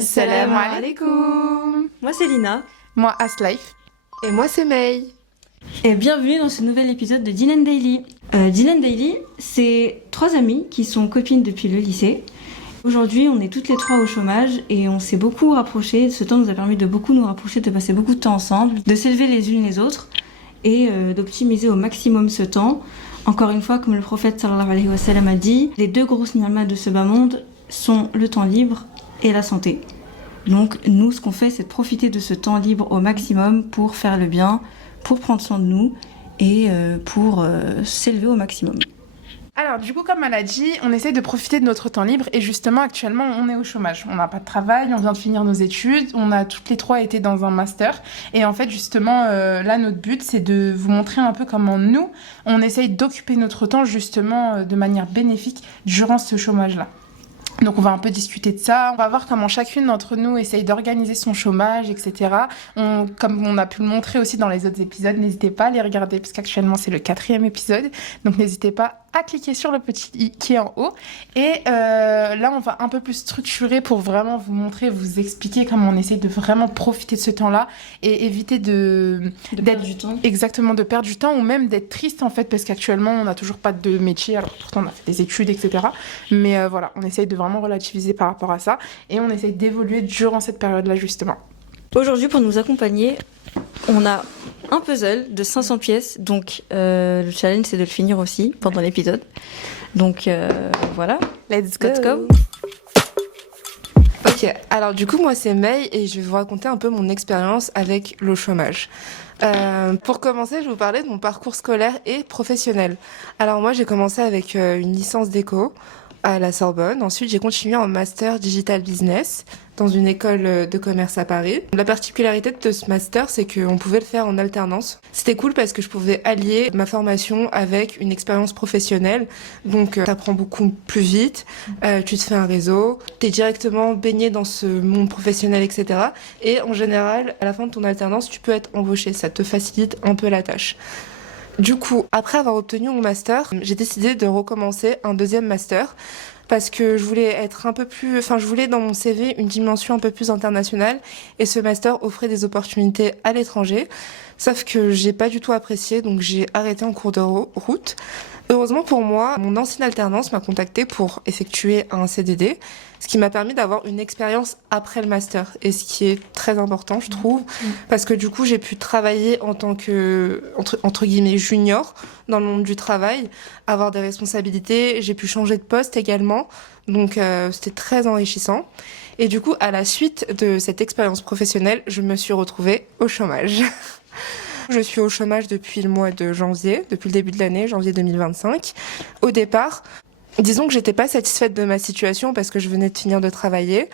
Assalamu alaikum. Moi c'est Lina. Moi Aslife. Et moi c'est May. Et bienvenue dans ce nouvel épisode de Din Daily. Din Daily, c'est 3 amies qui sont copines depuis le lycée. Aujourd'hui, on est toutes les 3 au chômage et on s'est beaucoup rapprochés. Ce temps nous a permis de beaucoup nous rapprocher, de passer beaucoup de temps ensemble, de s'élever les unes les autres et d'optimiser au maximum ce temps. Encore une fois, comme le prophète sallallahu alayhi wa sallam a dit, les 2 grosses ni'mas de ce bas monde sont le temps libre et la santé. Donc nous, ce qu'on fait, c'est de profiter de ce temps libre au maximum pour faire le bien, pour prendre soin de nous et pour s'élever au maximum. Alors du coup, comme elle a dit, on essaye de profiter de notre temps libre et justement actuellement on est au chômage. On n'a pas de travail, on vient de finir nos études, on a toutes les 3 été dans un master et en fait justement là notre but c'est de vous montrer un peu comment nous on essaye d'occuper notre temps justement de manière bénéfique durant ce chômage-là. Donc on va un peu discuter de ça, on va voir comment chacune d'entre nous essaye d'organiser son chômage, etc. Comme on a pu le montrer aussi dans les autres épisodes, n'hésitez pas à les regarder parce qu'actuellement c'est le 4e épisode. Donc n'hésitez pas à cliquer sur le petit i qui est en haut. Et là on va un peu plus structurer pour vraiment vous montrer, vous expliquer comment on essaye de vraiment profiter de ce temps-là et éviter de perdre du temps. Exactement, de perdre du temps ou même d'être triste en fait parce qu'actuellement on n'a toujours pas de métier, alors pourtant on a fait des études, etc. Mais voilà, on essaye de vraiment relativiser par rapport à ça et on essaye d'évoluer durant cette période-là justement. Aujourd'hui, pour nous accompagner, on a un puzzle de 500 pièces, donc le challenge c'est de le finir aussi pendant l'épisode. Donc voilà, Let's go. Ok, alors du coup moi c'est May et je vais vous raconter un peu mon expérience avec le chômage. Pour commencer, je vais vous parler de mon parcours scolaire et professionnel. Alors moi j'ai commencé avec une licence d'éco à la Sorbonne. Ensuite, j'ai continué en master digital business dans une école de commerce à Paris. La particularité de ce master, c'est qu'on pouvait le faire en alternance. C'était cool parce que je pouvais allier ma formation avec une expérience professionnelle. Donc, t'apprends beaucoup plus vite, tu te fais un réseau, t'es directement baigné dans ce monde professionnel, etc. Et en général, à la fin de ton alternance, tu peux être embauché. Ça te facilite un peu la tâche. Du coup, après avoir obtenu mon master, j'ai décidé de recommencer un 2e master parce que je voulais je voulais dans mon CV une dimension un peu plus internationale et ce master offrait des opportunités à l'étranger. Sauf que j'ai pas du tout apprécié, donc j'ai arrêté en cours de route. Heureusement pour moi, mon ancienne alternance m'a contactée pour effectuer un CDD, ce qui m'a permis d'avoir une expérience après le master, et ce qui est très important, je trouve, parce que du coup, j'ai pu travailler en tant que, entre guillemets, junior dans le monde du travail, avoir des responsabilités, j'ai pu changer de poste également, donc c'était très enrichissant. Et du coup, à la suite de cette expérience professionnelle, je me suis retrouvée au chômage. Je suis au chômage depuis le mois de janvier, depuis le début de l'année, janvier 2025. Au départ, disons que j'étais pas satisfaite de ma situation parce que je venais de finir de travailler.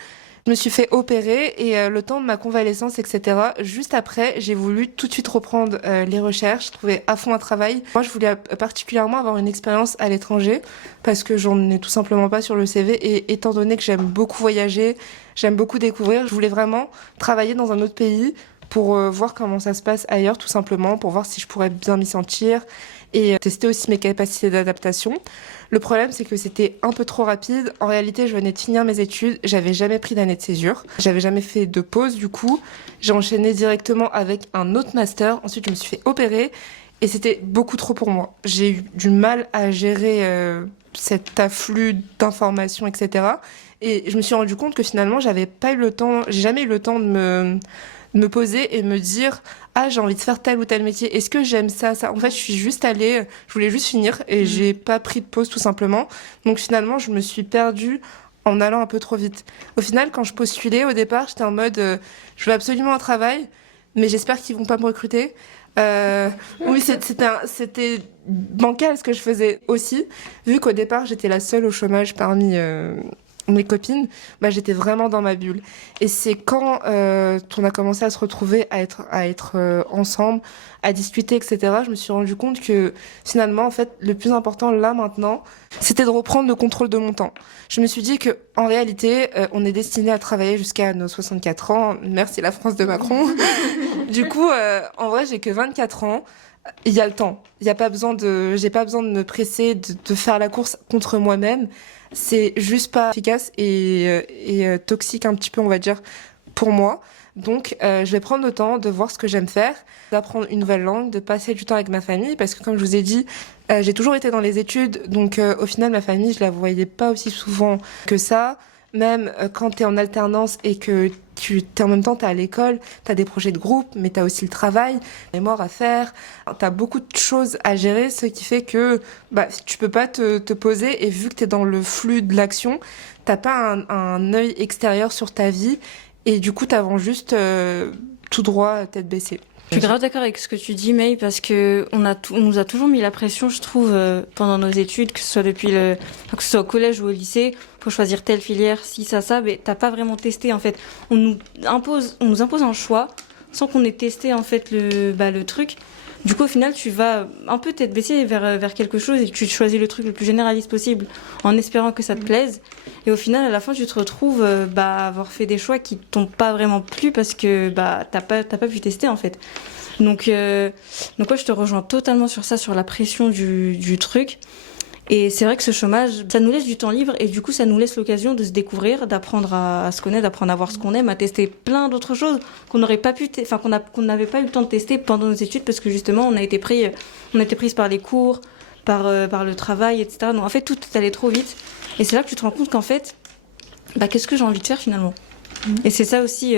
Je me suis fait opérer et le temps de ma convalescence, etc. Juste après, j'ai voulu tout de suite reprendre les recherches, trouver à fond un travail. Moi, je voulais particulièrement avoir une expérience à l'étranger parce que j'en ai tout simplement pas sur le CV. Et étant donné que j'aime beaucoup voyager, j'aime beaucoup découvrir, je voulais vraiment travailler dans un autre pays pour voir comment ça se passe ailleurs, tout simplement, pour voir si je pourrais bien m'y sentir et tester aussi mes capacités d'adaptation. Le problème, c'est que c'était un peu trop rapide. En réalité, je venais de finir mes études, j'avais jamais pris d'année de césure, j'avais jamais fait de pause du coup. J'ai enchaîné directement avec un autre master, ensuite je me suis fait opérer et c'était beaucoup trop pour moi. J'ai eu du mal à gérer cet afflux d'informations, etc. Et je me suis rendu compte que finalement, j'ai jamais eu le temps de me poser et me dire j'ai envie de faire tel ou tel métier, est-ce que j'aime ça. En fait je voulais juste finir et j'ai pas pris de pause tout simplement, donc finalement je me suis perdue en allant un peu trop vite. Au final, quand je postulais au départ, j'étais en mode je veux absolument un travail mais j'espère qu'ils vont pas me recruter. Oui, c'était bancal ce que je faisais aussi, vu qu'au départ j'étais la seule au chômage parmi mes copines, j'étais vraiment dans ma bulle. Et c'est quand on a commencé à se retrouver, à être ensemble, à discuter, etc., je me suis rendu compte que finalement, en fait, le plus important là maintenant, c'était de reprendre le contrôle de mon temps. Je me suis dit que en réalité, on est destiné à travailler jusqu'à nos 64 ans. Merci la France de Macron. Du coup, en vrai, j'ai que 24 ans. il y a le temps. J'ai pas besoin de me presser, de faire la course contre moi-même. C'est juste pas efficace et toxique un petit peu, on va dire, pour moi. Donc, je vais prendre le temps de voir ce que j'aime faire, d'apprendre une nouvelle langue, de passer du temps avec ma famille, parce que comme je vous ai dit, j'ai toujours été dans les études, donc au final, ma famille, je la voyais pas aussi souvent que ça. Même quand t'es en alternance et que t'es en même temps, t'es à l'école, t'as des projets de groupe, mais t'as aussi le travail, mémoire à faire, t'as beaucoup de choses à gérer, ce qui fait que tu peux pas te poser, et vu que t'es dans le flux de l'action, t'as pas un œil extérieur sur ta vie, et du coup t'avances juste tout droit, tête baissée. Je suis grave d'accord avec ce que tu dis, May, parce que on nous a toujours mis la pression, je trouve, pendant nos études, que ce soit que ce soit au collège ou au lycée, faut choisir telle filière, ci, ça, mais t'as pas vraiment testé, en fait. On nous impose un choix, sans qu'on ait testé, en fait, le truc. Du coup, au final, tu vas un peu tête baissée vers quelque chose, et tu choisis le truc le plus généraliste possible, en espérant que ça te plaise. Et au final, à la fin, tu te retrouves à avoir fait des choix qui t'ont pas vraiment plu parce que t'as pas pu tester, en fait. Donc ouais, je te rejoins totalement sur ça, sur la pression du truc. Et c'est vrai que ce chômage, ça nous laisse du temps libre, et du coup, ça nous laisse l'occasion de se découvrir, d'apprendre à se connaître, d'apprendre à voir ce qu'on aime, à tester plein d'autres choses qu'on n'aurait pas pu, qu'on n'avait pas eu le temps de tester pendant nos études, parce que justement, on a été prise par les cours, par le travail, etc. Donc en fait, tout est allé trop vite. Et c'est là que tu te rends compte qu'en fait, qu'est-ce que j'ai envie de faire finalement ? Et c'est ça aussi,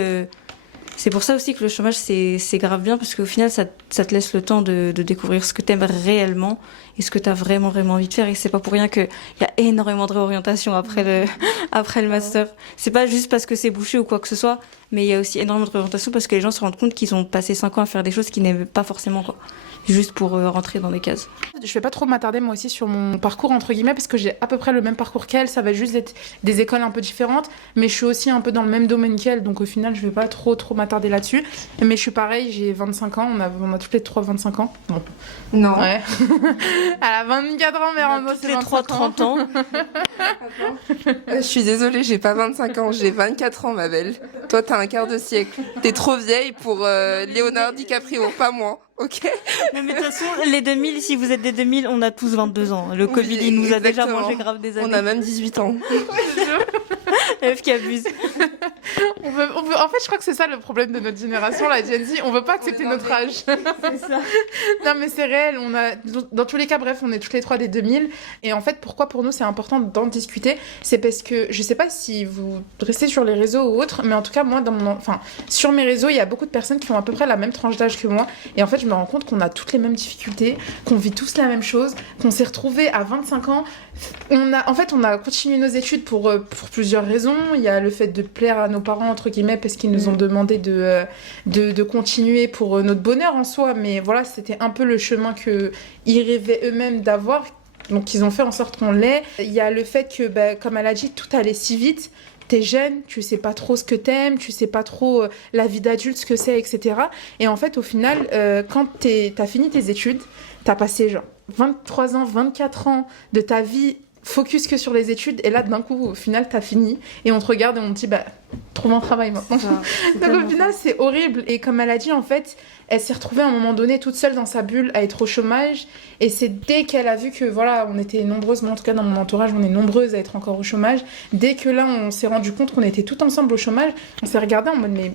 c'est pour ça aussi que le chômage, c'est grave bien, parce qu'au final, ça te laisse le temps de découvrir ce que t'aimes réellement et ce que t'as vraiment, vraiment envie de faire. Et c'est pas pour rien qu'il y a énormément de réorientation après le master. C'est pas juste parce que c'est bouché ou quoi que ce soit, mais il y a aussi énormément de réorientation parce que les gens se rendent compte qu'ils ont passé 5 ans à faire des choses qu'ils n'aimaient pas forcément, quoi. Juste pour rentrer dans des cases. Je vais pas trop m'attarder moi aussi sur mon parcours entre guillemets, parce que j'ai à peu près le même parcours qu'elle, ça va juste être des écoles un peu différentes, mais je suis aussi un peu dans le même domaine qu'elle, donc au final je vais pas trop m'attarder là-dessus. Mais je suis pareil, j'ai 25 ans, on a toutes les 3 25 ans. Bon. Non. Ouais. Elle a 24 ans, mais Rambo c'est 25 30 ans. Je suis désolée, j'ai pas 25 ans, j'ai 24 ans, ma belle. Toi, t'as un quart de siècle. T'es trop vieille pour Leonardo DiCaprio, pas moi, ok? Mais de toute façon, les 2000, si vous êtes des 2000, on a tous 22 ans. Le Covid, il nous a déjà mangé grave des années. On a même 18 ans. F qui abuse. En fait, je crois que c'est ça le problème de notre génération, la Gen Z. On veut pas accepter notre âge. C'est ça. Non, mais c'est réel. Dans tous les cas, bref, on est toutes les trois des 2000. Et en fait, pourquoi pour nous c'est important d'en discuter, c'est parce que je sais pas si vous restez sur les réseaux ou autres, mais en tout cas, moi, sur mes réseaux, il y a beaucoup de personnes qui ont à peu près la même tranche d'âge que moi. Et en fait, je me rends compte qu'on a toutes les mêmes difficultés, qu'on vit tous la même chose, qu'on s'est retrouvés à 25 ans. On a continué nos études pour plusieurs raisons. Il y a le fait de plaire à nos parents, entre guillemets, parce qu'ils nous ont demandé de continuer pour notre bonheur en soi. Mais voilà, c'était un peu le chemin qu'ils rêvaient eux-mêmes d'avoir. Donc, ils ont fait en sorte qu'on l'ait. Il y a le fait que, comme elle a dit, tout allait si vite. T'es jeune, tu sais pas trop ce que t'aimes, tu sais pas trop la vie d'adulte, ce que c'est, etc. Et en fait, au final, quand t'as fini tes études, t'as passé genre 23 ans, 24 ans de ta vie focus que sur les études, et là, d'un coup, au final, t'as fini, et on te regarde et on te dit, trouve un travail maintenant. Donc au final, c'est horrible. Et comme elle a dit, en fait, elle s'est retrouvée à un moment donné toute seule dans sa bulle à être au chômage, et c'est dès qu'elle a vu que, voilà, on était nombreuses, moi en tout cas dans mon entourage, on est nombreuses à être encore au chômage, dès que là, on s'est rendu compte qu'on était toutes ensemble au chômage, on s'est regardé en mode, mais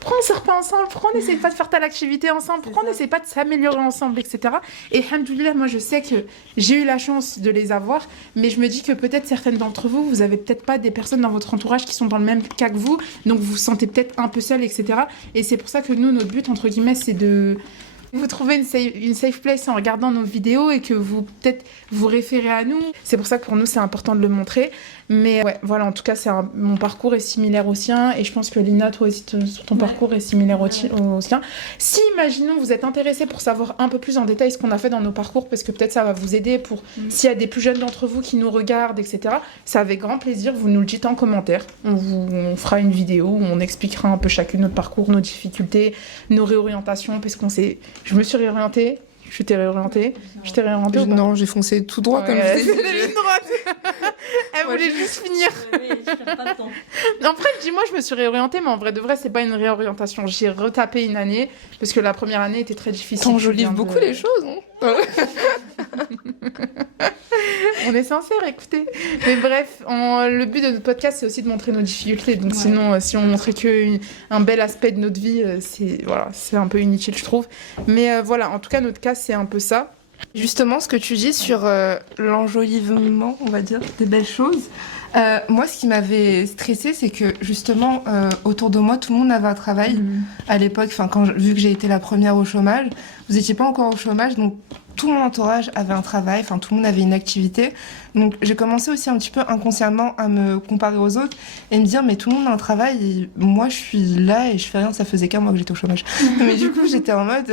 pourquoi on sort pas ensemble, pourquoi on n'essaie pas de faire telle activité ensemble, pourquoi on n'essaie pas de s'améliorer ensemble, etc. Et alhamdoulilah, moi je sais que j'ai eu la chance de les avoir, mais je me dis que peut-être certaines d'entre vous, vous avez peut-être pas des personnes dans votre entourage qui sont dans le même cas que vous, donc vous vous sentez peut-être un peu seul, etc. Et c'est pour ça que nous, notre but, entre guillemets, c'est de vous trouver une safe place en regardant nos vidéos et que vous peut-être vous référez à nous. C'est pour ça que pour nous c'est important de le montrer. Mais ouais, voilà, en tout cas mon parcours est similaire au sien, et je pense que Lina, toi aussi ton parcours est similaire au sien. Si, imaginons, vous êtes intéressés pour savoir un peu plus en détail ce qu'on a fait dans nos parcours, parce que peut-être ça va vous aider pour s'il y a des plus jeunes d'entre vous qui nous regardent, etc. C'est avec grand plaisir, vous nous le dites en commentaire. On fera une vidéo où on expliquera un peu chacune notre parcours, nos difficultés, nos réorientations, parce je me suis réorientée. Tu t'es réorientée? Je t'ai réorientée ou pas? Non, j'ai foncé tout droit comme je disais. C'est la ligne droite. Elle voulait juste finir. Après, je dis moi, je me suis réorientée, mais en vrai de vrai, c'est pas une réorientation. J'ai retapé une année parce que la première année était très difficile. T'enjolives beaucoup les choses, hein. On est sincère, écoutez. Mais bref, le but de notre podcast, c'est aussi de montrer nos difficultés. Donc sinon, si on montrait un bel aspect de notre vie, c'est un peu inutile, je trouve. Mais voilà, en tout cas, notre cas, c'est un peu ça. Justement, ce que tu dis sur l'enjolivement, on va dire, des belles choses. Moi, ce qui m'avait stressée, c'est que justement, autour de moi, tout le monde avait un travail à l'époque. Enfin, vu que j'ai été la première au chômage, vous n'étiez pas encore au chômage, donc tout mon entourage avait un travail. Enfin, tout le monde avait une activité. Donc, j'ai commencé aussi un petit peu inconsciemment à me comparer aux autres et me dire, mais tout le monde a un travail et moi, je suis là et je fais rien. Ça faisait qu'un mois que j'étais au chômage. Mais du coup, j'étais en mode,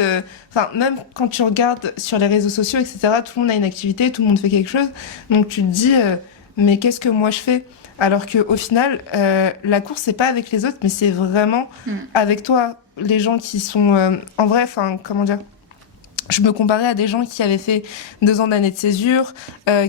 même quand tu regardes sur les réseaux sociaux, etc., tout le monde a une activité, tout le monde fait quelque chose. Donc, tu te dis, mais qu'est-ce que moi je fais? Alors qu'au final, la course, c'est pas avec les autres, mais c'est vraiment avec toi. Les gens qui sont... en vrai, comment dire? Je me comparais à des gens qui avaient fait 2 ans d'année de césure,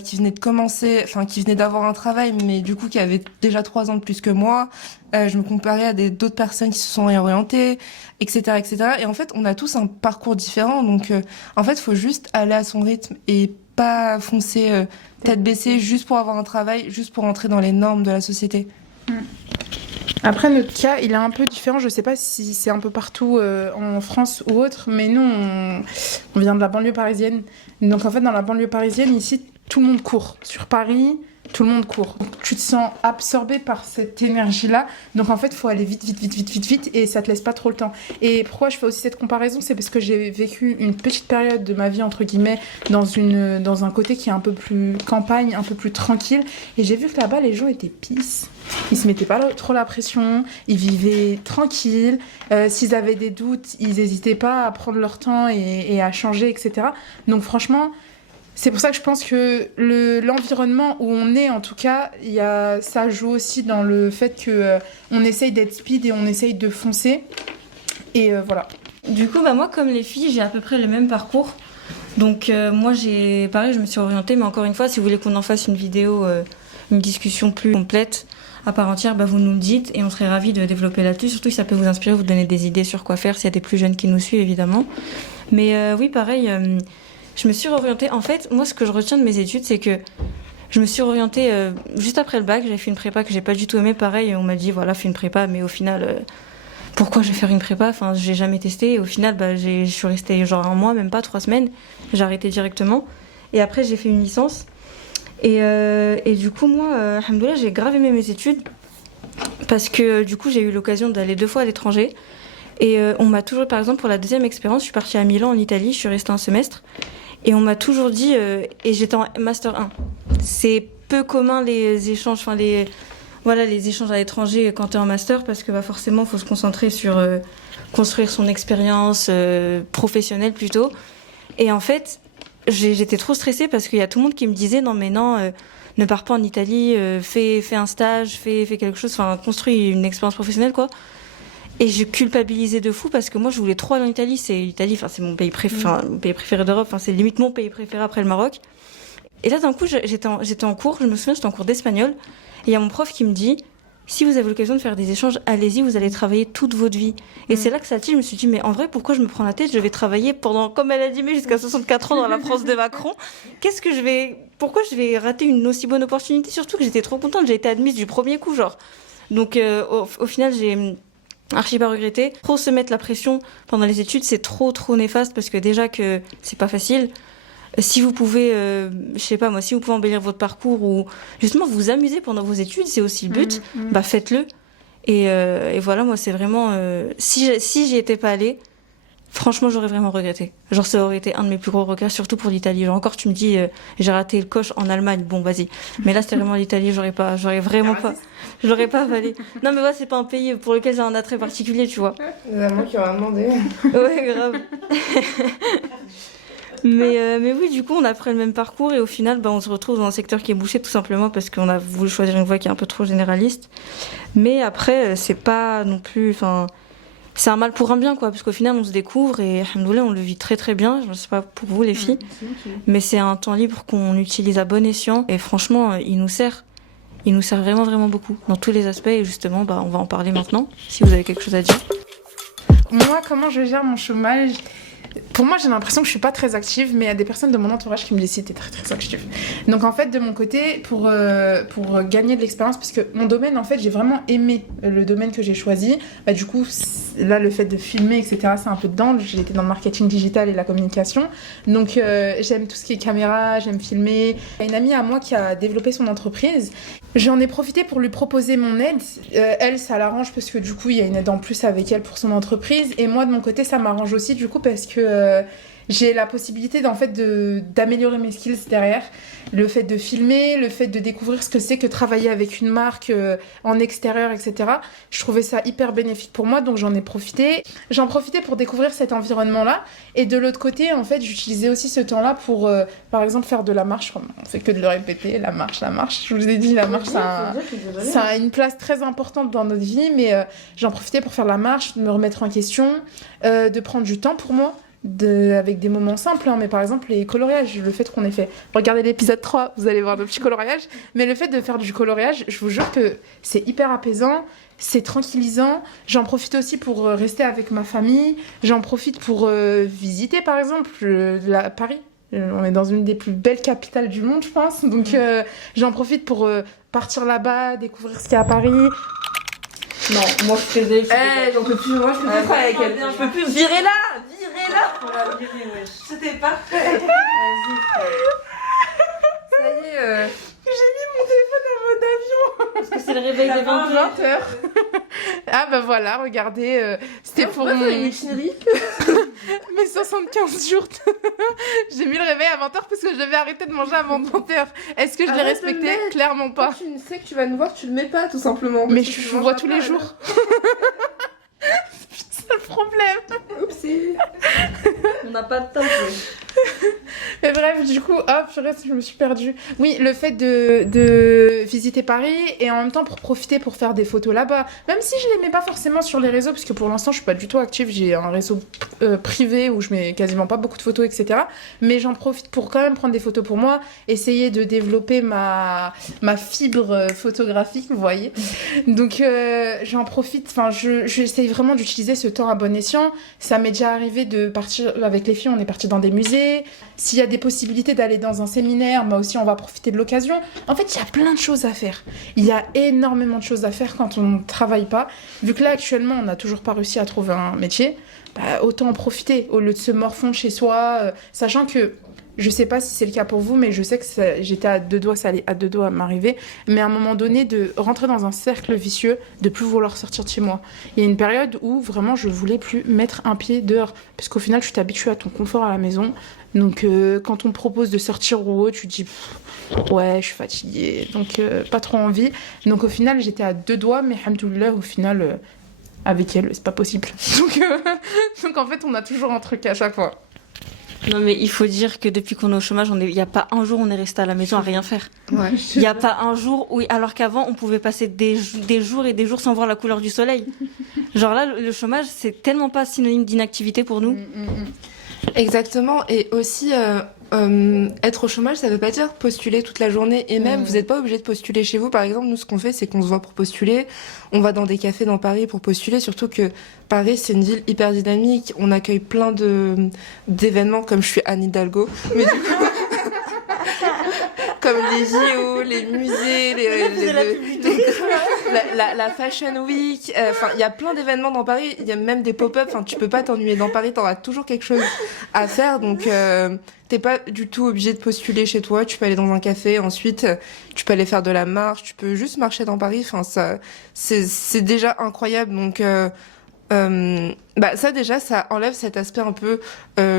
qui venaient de commencer, qui venaient d'avoir un travail, mais du coup qui avaient déjà 3 ans de plus que moi. Je me comparais à d'autres personnes qui se sont réorientées, etc., etc. Et en fait, on a tous un parcours différent. Donc, en fait, il faut juste aller à son rythme et pas foncer tête baissée juste pour avoir un travail, juste pour entrer dans les normes de la société. Après, notre cas, il est un peu différent. Je sais pas si c'est un peu partout en France ou autre, mais nous, on vient de la banlieue parisienne. Donc, en fait, dans la banlieue parisienne, ici, tout le monde court. Sur Paris, tout le monde court. Donc, tu te sens absorbé par cette énergie-là. Donc, en fait, il faut aller vite, vite, vite, vite, vite, vite, et ça te laisse pas trop le temps. Et pourquoi je fais aussi cette comparaison? C'est parce que j'ai vécu une petite période de ma vie, entre guillemets, dans un côté qui est un peu plus campagne, un peu plus tranquille. Et j'ai vu que là-bas, les gens étaient peace. Ils se mettaient pas trop la pression, ils vivaient tranquilles. S'ils avaient des doutes, ils n'hésitaient pas à prendre leur temps et à changer, etc. Donc franchement, c'est pour ça que je pense que l'environnement où on est, en tout cas, ça joue aussi dans le fait qu'on essaye d'être speed et on essaye de foncer. Et voilà. Du coup, moi, comme les filles, j'ai à peu près le même parcours. Donc moi, pareil, je me suis orientée, mais encore une fois, si vous voulez qu'on en fasse une vidéo, une discussion plus complète, à part entière, vous nous le dites et on serait ravis de développer là-dessus. Surtout si ça peut vous inspirer, vous donner des idées sur quoi faire, s'il y a des plus jeunes qui nous suivent, évidemment. Mais oui, pareil, je me suis réorientée. En fait, moi, ce que je retiens de mes études, c'est que je me suis réorientée juste après le bac. J'avais fait une prépa que j'ai pas du tout aimée. Pareil, on m'a dit, voilà, fais une prépa, mais au final... pourquoi je vais faire une prépa? Enfin, j'ai jamais testé. Et au final, je suis restée genre 1 mois, même pas 3 semaines. J'ai arrêté directement. Et après, j'ai fait une licence. Et du coup, moi, alhamdoulilah, j'ai grave aimé mes études. Parce que du coup, j'ai eu l'occasion d'aller 2 fois à l'étranger. Et on m'a toujours, par exemple, pour la 2e expérience, je suis partie à Milan, en Italie. Je suis restée un semestre. Et on m'a toujours dit... et j'étais en Master 1. C'est peu commun les échanges... les échanges à l'étranger quand tu es en master, parce que forcément, il faut se concentrer sur construire son expérience professionnelle plutôt. Et en fait, j'étais trop stressée parce qu'il y a tout le monde qui me disait non, ne pars pas en Italie, fais un stage, fais quelque chose, construis une expérience professionnelle, quoi. Et je culpabilisais de fou parce que moi, je voulais trop aller en Italie. L'Italie, c'est mon pays préféré d'Europe, c'est limite mon pays préféré après le Maroc. Et là, d'un coup, j'étais en cours, je me souviens, j'étais en cours d'espagnol. Et il y a mon prof qui me dit, si vous avez l'occasion de faire des échanges, allez-y, vous allez travailler toute votre vie. Et c'est là que ça a dit, je me suis dit, mais en vrai, pourquoi je me prends la tête? Je vais travailler pendant, comme elle a dit, mais jusqu'à 64 ans dans la France de Macron. Pourquoi je vais rater une aussi bonne opportunité? Surtout que j'étais trop contente, j'ai été admise du premier coup, genre. Donc, au final, j'ai archi pas regretté. Trop se mettre la pression pendant les études, c'est trop néfaste parce que déjà que c'est pas facile. Si vous pouvez, si vous pouvez embellir votre parcours ou justement vous amuser pendant vos études, c'est aussi le but, faites-le. Et voilà, moi, c'est vraiment... si j'y étais pas allée, franchement, j'aurais vraiment regretté. Genre, ça aurait été un de mes plus gros regrets, surtout pour l'Italie. Genre, encore, tu me dis, j'ai raté le coche en Allemagne, bon, vas-y. Je l'aurais pas avalé. Non, mais c'est pas un pays pour lequel j'ai un attrait particulier, tu vois. C'est moi qui aurais demandé. Ouais, grave. Mais oui, du coup, on a fait le même parcours et au final, on se retrouve dans un secteur qui est bouché tout simplement parce qu'on a voulu choisir une voie qui est un peu trop généraliste. Mais après, c'est pas non plus... c'est un mal pour un bien, quoi, parce qu'au final, on se découvre et alhamdoulilah, on le vit très très bien. Je ne sais pas pour vous, les filles, mais c'est un temps libre qu'on utilise à bon escient et franchement, il nous sert. Il nous sert vraiment vraiment beaucoup dans tous les aspects et justement, on va en parler maintenant, si vous avez quelque chose à dire. Moi, comment je gère mon chômage? Pour moi, j'ai l'impression que je suis pas très active, mais il y a des personnes de mon entourage qui me disent si t'es très très active. Donc en fait, de mon côté, pour gagner de l'expérience, parce que mon domaine, en fait, j'ai vraiment aimé le domaine que j'ai choisi. Bah, du coup, là, le fait de filmer, etc., c'est un peu dedans. J'ai été dans le marketing digital et la communication. Donc j'aime tout ce qui est caméra, j'aime filmer. Il y a une amie à moi qui a développé son entreprise. J'en ai profité pour lui proposer mon aide. Elle, ça l'arrange parce que du coup, il y a une aide en plus avec elle pour son entreprise. Et moi, de mon côté, ça m'arrange aussi du coup parce que j'ai la possibilité d'améliorer mes skills derrière. Le fait de filmer, le fait de découvrir ce que c'est que travailler avec une marque en extérieur, etc. Je trouvais ça hyper bénéfique pour moi, donc j'en ai profité. J'en profitais pour découvrir cet environnement-là. Et de l'autre côté, en fait, j'utilisais aussi ce temps-là pour, par exemple, faire de la marche. On fait que de le répéter, la marche. Je vous ai dit, la marche, ça a une place très importante dans notre vie, mais j'en profitais pour faire la marche, de me remettre en question, de prendre du temps pour moi. Avec des moments simples, hein, mais par exemple les coloriages, le fait qu'on ait fait, regardez l'épisode 3, vous allez voir nos petits coloriages, mais le fait de faire du coloriage, je vous jure que c'est hyper apaisant, c'est tranquillisant. J'en profite aussi pour rester avec ma famille, j'en profite pour visiter par exemple Paris. On est dans une des plus belles capitales du monde, je pense, donc j'en profite pour partir là-bas, découvrir ce qu'il y a à Paris. Non, moi je suis désolée. J'en peux plus, moi je peux plus travailler avec elle. Je peux plus virer là. On l'a viré, wesh. C'était parfait. Vas-y, Ça y est, J'ai mis mon téléphone en mode avion. parce que c'est le réveil des 20h. Ah bah voilà, regardez, c'était pour mes 75 jours. J'ai mis le réveil à 20h parce que je devais arrêter de manger avant 20h. Est-ce que je l'ai Arrête de le respecté? mettre. Clairement pas. Quand tu sais que tu vas nous voir, tu le mets pas tout simplement. Mais parce que je tu vous vois manges tous pas, les là. jours. C'est le problème. Oupsie. On n'a pas de temps. Mais bref, du coup, hop, je me suis perdue. Oui, le fait de visiter Paris et en même temps pour profiter pour faire des photos là-bas. Même si je les mets pas forcément sur les réseaux, parce que pour l'instant, je suis pas du tout active. J'ai un réseau privé où je mets quasiment pas beaucoup de photos, etc. Mais j'en profite pour quand même prendre des photos pour moi, essayer de développer ma fibre photographique, vous voyez. Donc, j'en profite. Enfin, j'essaye vraiment d'utiliser ce temps à bon escient. Ça m'est déjà arrivé de partir avec les filles, on est parti dans des musées. S'il y a des possibilités d'aller dans un séminaire, moi aussi on va profiter de l'occasion. En fait, il y a plein de choses à faire. Il y a énormément de choses à faire quand on ne travaille pas. Vu que là, actuellement, on n'a toujours pas réussi à trouver un métier, autant en profiter au lieu de se morfondre chez soi, sachant que je sais pas si c'est le cas pour vous, mais je sais que j'étais à deux doigts, ça allait à deux doigts à m'arriver. Mais à un moment donné, de rentrer dans un cercle vicieux, de plus vouloir sortir de chez moi. Il y a une période où vraiment je voulais plus mettre un pied dehors. Parce qu'au final, tu t'habitues à ton confort à la maison. Donc quand on te propose de sortir ou autre, tu te dis ouais, je suis fatiguée. Donc pas trop envie. Donc au final, j'étais à deux doigts, mais alhamdoulilah, au final, avec elle, c'est pas possible. Donc en fait, on a toujours un truc à chaque fois. Non, mais il faut dire que depuis qu'on est au chômage, il n'y a pas un jour où on est resté à la maison à rien faire. Ouais. Il n'y a pas un jour où, alors qu'avant, on pouvait passer des jours et des jours sans voir la couleur du soleil. Genre là, le chômage, c'est tellement pas synonyme d'inactivité pour nous. Exactement, et aussi être au chômage, ça veut pas dire postuler toute la journée, et même vous n'êtes pas obligé de postuler chez vous. Par exemple, nous ce qu'on fait, c'est qu'on se voit pour postuler, on va dans des cafés dans Paris pour postuler, surtout que Paris c'est une ville hyper dynamique, on accueille plein d'événements, comme je suis Anne Hidalgo, mais du coup comme les JO, les musées, la Fashion Week, enfin il y a plein d'événements dans Paris, il y a même des pop-up, enfin tu peux pas t'ennuyer dans Paris, t'auras toujours quelque chose à faire, donc t'es pas du tout obligé de postuler chez toi, tu peux aller dans un café, ensuite tu peux aller faire de la marche, tu peux juste marcher dans Paris, enfin ça c'est déjà incroyable, donc ça déjà ça enlève cet aspect un peu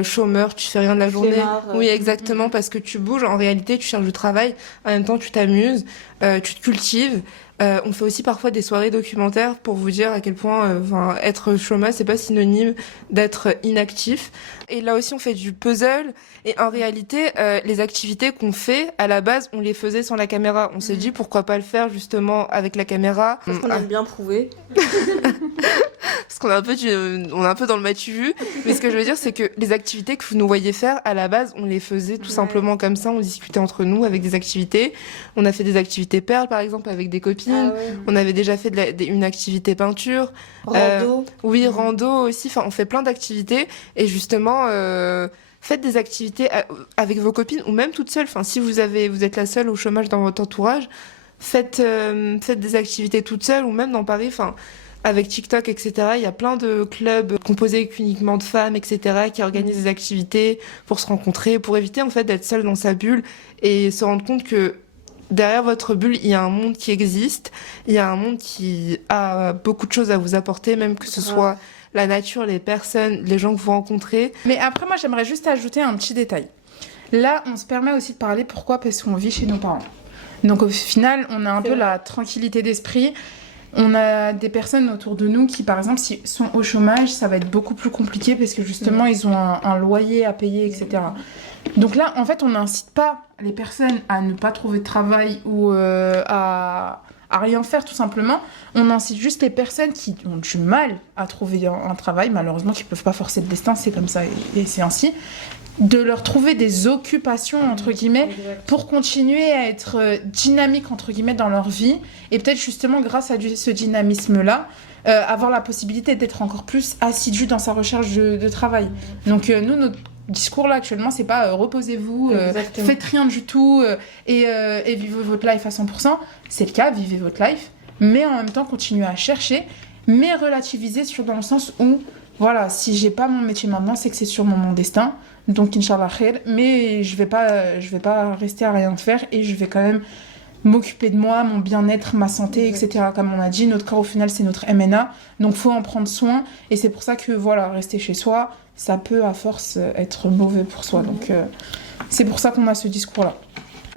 chômeur, tu fais rien de la journée. Oui, exactement, parce que tu bouges, en réalité tu cherches du travail, en même temps tu t'amuses, tu te cultives. On fait aussi parfois des soirées documentaires pour vous dire à quel point être chômeur c'est pas synonyme d'être inactif. et là aussi on fait du puzzle. Et en réalité, les activités qu'on fait, à la base, on les faisait sans la caméra. On s'est dit pourquoi pas le faire justement avec la caméra. Parce qu'on aime bien prouver. Parce qu'on est on est un peu dans le matu vu. Mais ce que je veux dire, c'est que les activités que vous nous voyez faire, à la base, on les faisait tout simplement comme ça. On discutait entre nous avec des activités. On a fait des activités perles, par exemple, avec des copines. On avait déjà fait une activité peinture. Rando. Oui, rando aussi. Enfin, on fait plein d'activités. Et justement, faites des activités avec vos copines ou même toutes seules. Enfin, si vous êtes la seule au chômage dans votre entourage, faites des activités toutes seules ou même dans Paris. Enfin, avec TikTok, etc., il y a plein de clubs composés uniquement de femmes, etc., qui organisent des activités pour se rencontrer, pour éviter en fait d'être seule dans sa bulle et se rendre compte que derrière votre bulle, il y a un monde qui existe, il y a un monde qui a beaucoup de choses à vous apporter, même que ce soit la nature, les personnes, les gens que vous rencontrez. Mais après, moi, j'aimerais juste ajouter un petit détail. Là, on se permet aussi de parler, pourquoi ? Parce qu'on vit chez nos parents. Donc au final, on a un peu la tranquillité d'esprit. On a des personnes autour de nous qui, par exemple, s'ils sont au chômage, ça va être beaucoup plus compliqué parce que justement, ils ont un loyer à payer, etc. Donc là, en fait, on n'incite pas les personnes à ne pas trouver de travail ou à rien faire, tout simplement. On incite juste les personnes qui ont du mal à trouver un travail, malheureusement, qui ne peuvent pas forcer le destin, c'est comme ça et c'est ainsi, de leur trouver des occupations, entre guillemets, pour continuer à être dynamique, entre guillemets, dans leur vie. Et peut-être justement, grâce à ce dynamisme-là, avoir la possibilité d'être encore plus assidu dans sa recherche de travail. Donc nous, notre discours là actuellement, c'est pas reposez-vous, faites rien du tout et vivez votre life à 100%. C'est le cas, vivez votre life, mais en même temps, continuez à chercher, mais relativiser dans le sens où, voilà, si j'ai pas mon métier maintenant, c'est que c'est sûrement mon destin. Donc, Inch'Allah khair, mais je vais pas rester à rien faire et je vais quand même m'occuper de moi, mon bien-être, ma santé, etc. Comme on a dit, notre corps au final c'est notre MNA, donc faut en prendre soin et c'est pour ça que voilà, rester chez soi, ça peut à force être mauvais pour soi. Donc c'est pour ça qu'on a ce discours-là.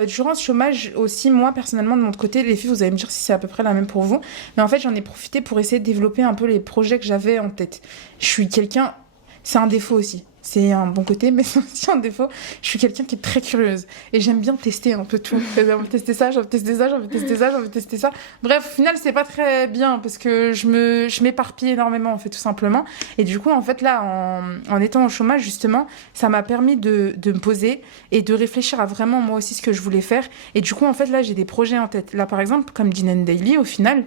Durant ce chômage aussi, moi personnellement de mon côté, les filles, vous allez me dire si c'est à peu près la même pour vous, mais en fait j'en ai profité pour essayer de développer un peu les projets que j'avais en tête. Je suis quelqu'un, c'est un défaut aussi. C'est un bon côté, mais c'est aussi un défaut. Je suis quelqu'un qui est très curieuse. Et j'aime bien tester un peu tout. J'ai envie de tester ça, j'ai envie de tester ça, j'ai envie de tester ça, j'ai envie de tester ça. Bref, au final, c'est pas très bien parce que je m'éparpille énormément, en fait, tout simplement. Et du coup, en fait, là, en étant au chômage, justement, ça m'a permis de me poser et de réfléchir à vraiment, moi aussi, ce que je voulais faire. Et du coup, en fait, là, j'ai des projets en tête. Là, par exemple, comme Din Daily, au final...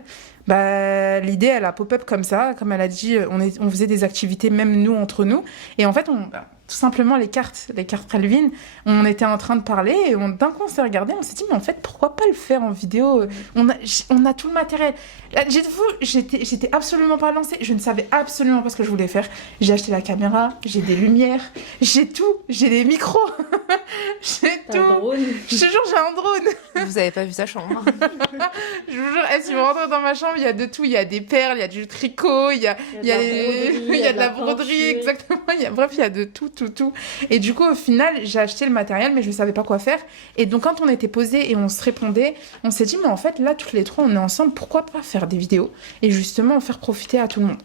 Bah, l'idée, elle a pop-up comme ça. Comme elle a dit, on faisait des activités, même nous, entre nous. Et en fait, tout simplement, les cartes Calvin, on était en train de parler et d'un coup, on s'est regardé, on s'est dit, mais en fait, pourquoi pas le faire en vidéo ? On a tout le matériel. J'étais absolument pas lancée. Je ne savais absolument pas ce que je voulais faire. J'ai acheté la caméra, j'ai des lumières, j'ai tout. J'ai des micros. J'ai tout. Un drone. Je te jure, j'ai un drone. Vous avez pas vu sa chambre. Je vous jure, si vous rentrez dans ma chambre, il y a de tout. Il y a des perles, il y a du tricot, il y a de la broderie, exactement. Bref, il y a de tout. Et du coup, au final, j'ai acheté le matériel, mais je ne savais pas quoi faire. Et donc, quand on était posés et on se répondait, on s'est dit, mais en fait, là, toutes les trois, on est ensemble, pourquoi pas faire des vidéos et justement en faire profiter à tout le monde.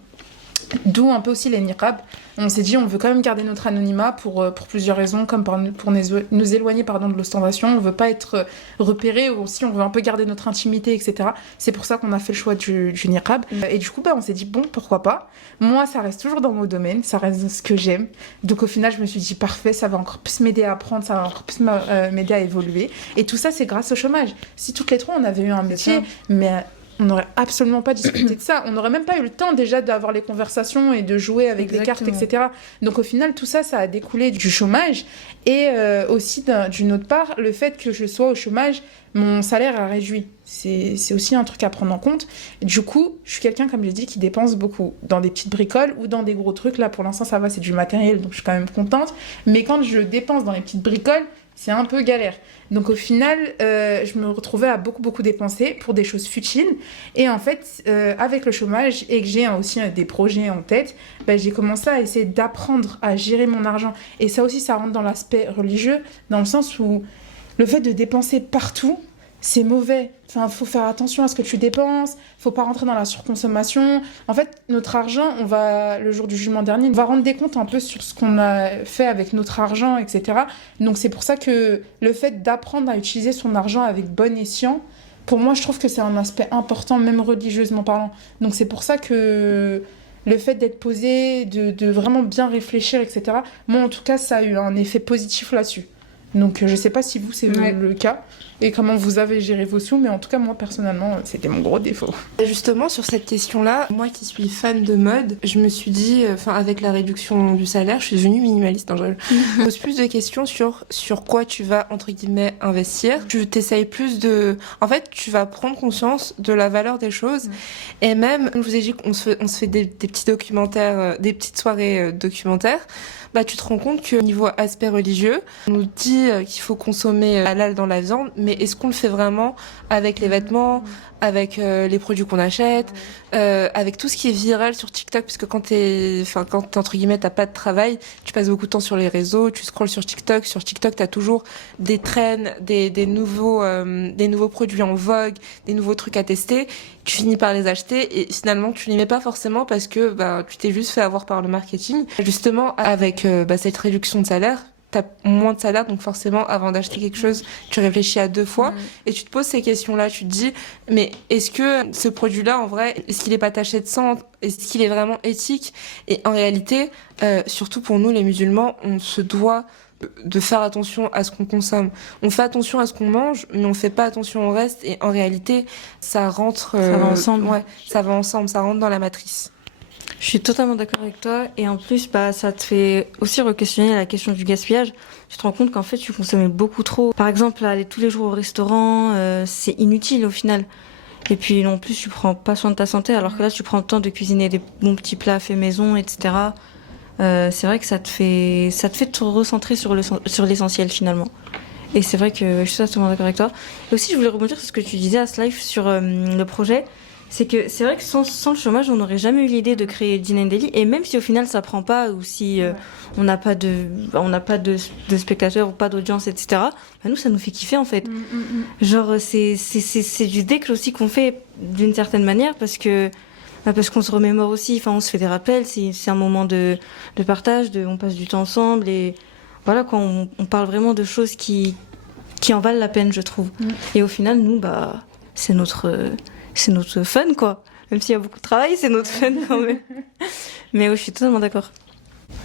D'où un peu aussi les niqabs. On s'est dit on veut quand même garder notre anonymat pour plusieurs raisons, comme pour nous éloigner de l'ostentation. On veut pas être repéré, ou aussi on veut un peu garder notre intimité, etc. C'est pour ça qu'on a fait le choix du niqab. Et du coup, on s'est dit bon, pourquoi pas. Moi, ça reste toujours dans mon domaine, ça reste ce que j'aime. Donc au final, je me suis dit parfait, ça va encore plus m'aider à apprendre, ça va encore plus m'aider à évoluer. Et tout ça, c'est grâce au chômage. Si toutes les trois, on avait eu un métier, mais... on n'aurait absolument pas discuté de ça. On n'aurait même pas eu le temps déjà d'avoir les conversations et de jouer avec les cartes, etc. Donc au final, tout ça a découlé du chômage. Et aussi, d'une autre part, le fait que je sois au chômage, mon salaire a réduit. C'est aussi un truc à prendre en compte. Et du coup, je suis quelqu'un, comme j'ai dit, qui dépense beaucoup dans des petites bricoles ou dans des gros trucs. Là, pour l'instant, ça va, c'est du matériel, donc je suis quand même contente. Mais quand je dépense dans les petites bricoles, c'est un peu galère. Donc au final, je me retrouvais à beaucoup dépenser pour des choses futiles. Et en fait, avec le chômage et que j'ai aussi des projets en tête, j'ai commencé à essayer d'apprendre à gérer mon argent. Et ça aussi, ça rentre dans l'aspect religieux, dans le sens où le fait de dépenser partout, c'est mauvais. Enfin, faut faire attention à ce que tu dépenses, faut pas rentrer dans la surconsommation. En fait, notre argent, le jour du jugement dernier, on va rendre des comptes un peu sur ce qu'on a fait avec notre argent, etc. Donc c'est pour ça que le fait d'apprendre à utiliser son argent avec bon escient, pour moi, je trouve que c'est un aspect important, même religieusement parlant. Donc c'est pour ça que le fait d'être posé, de vraiment bien réfléchir, etc. Moi, en tout cas, ça a eu un effet positif là-dessus. Donc, je sais pas si vous, c'est le cas et comment vous avez géré vos sous, mais en tout cas, moi, personnellement, c'était mon gros défaut. Et justement, sur cette question-là, moi qui suis fan de mode, je me suis dit, avec la réduction du salaire, je suis devenue minimaliste. Je me pose plus de questions sur quoi tu vas, entre guillemets, investir. Tu t'essayes plus de... En fait, tu vas prendre conscience de la valeur des choses. Et même, je vous ai dit qu'on se fait des petits documentaires, des petites soirées documentaires. Bah, tu te rends compte que niveau aspect religieux, on nous dit qu'il faut consommer halal dans la viande, mais est-ce qu'on le fait vraiment avec les vêtements, avec les produits qu'on achète, avec tout ce qui est viral sur TikTok, puisque quand entre guillemets t'as pas de travail, tu passes beaucoup de temps sur les réseaux, tu scrolles sur TikTok. Sur TikTok, t'as toujours des trends, des nouveaux produits en vogue, des nouveaux trucs à tester. Tu finis par les acheter et finalement tu les mets pas forcément parce que tu t'es juste fait avoir par le marketing. Justement, avec cette réduction de salaire, t'as moins de salaire, donc forcément, avant d'acheter quelque chose, tu réfléchis à 2 fois et tu te poses ces questions-là. Tu te dis, mais est-ce que ce produit-là, en vrai, est-ce qu'il est pas taché de sang? Est-ce qu'il est vraiment éthique? Et en réalité, surtout pour nous, les musulmans, on se doit de faire attention à ce qu'on consomme. On fait attention à ce qu'on mange, mais on fait pas attention au reste. Et en réalité, ça rentre... Ça va ensemble. Ouais, ça va ensemble, ça rentre dans la matrice. Je suis totalement d'accord avec toi. Et en plus, ça te fait aussi re-questionner la question du gaspillage. Tu te rends compte qu'en fait, tu consommais beaucoup trop. Par exemple, aller tous les jours au restaurant, c'est inutile au final. Et puis, en plus, tu prends pas soin de ta santé, alors que là, tu prends le temps de cuisiner des bons petits plats faits maison, etc. C'est vrai que ça te fait te recentrer sur l'essentiel finalement. Et c'est vrai que je suis totalement d'accord avec toi. Et aussi, je voulais rebondir sur ce que tu disais à Slife sur le projet. C'est que c'est vrai que sans le chômage, on n'aurait jamais eu l'idée de créer Din & Daily. Et même si au final ça prend pas, ou si on n'a pas de spectateurs ou pas d'audience, etc. Bah nous, ça nous fait kiffer en fait. Genre c'est du décl aussi qu'on fait d'une certaine manière parce qu'on se remémore aussi, on se fait des rappels, c'est un moment de partage, on passe du temps ensemble et voilà quoi, on parle vraiment de choses qui en valent la peine, je trouve. Et au final, nous, c'est notre fun quoi. Même s'il y a beaucoup de travail, c'est notre fun quand même. Mais oui, je suis totalement d'accord.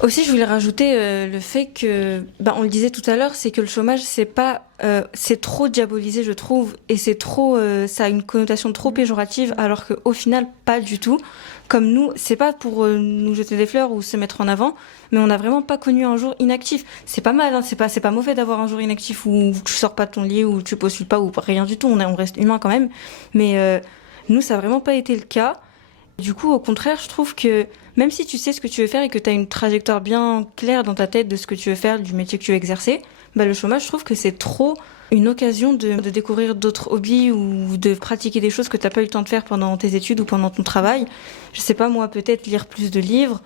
Aussi, je voulais rajouter le fait que, on le disait tout à l'heure, c'est que le chômage, c'est trop diabolisé, je trouve, et c'est trop, ça a une connotation trop péjorative, alors qu'au final, pas du tout. Comme nous, c'est pas pour nous jeter des fleurs ou se mettre en avant, mais on n'a vraiment pas connu un jour inactif. C'est pas mal, hein, c'est pas mauvais d'avoir un jour inactif où tu sors pas de ton lit, où tu postules pas, ou rien du tout. On reste humain quand même, mais nous, ça a vraiment pas été le cas. Du coup, au contraire, je trouve que même si tu sais ce que tu veux faire et que tu as une trajectoire bien claire dans ta tête de ce que tu veux faire, du métier que tu veux exercer, le chômage, je trouve que c'est trop une occasion de découvrir d'autres hobbies ou de pratiquer des choses que tu n'as pas eu le temps de faire pendant tes études ou pendant ton travail. Je sais pas, moi, peut-être lire plus de livres.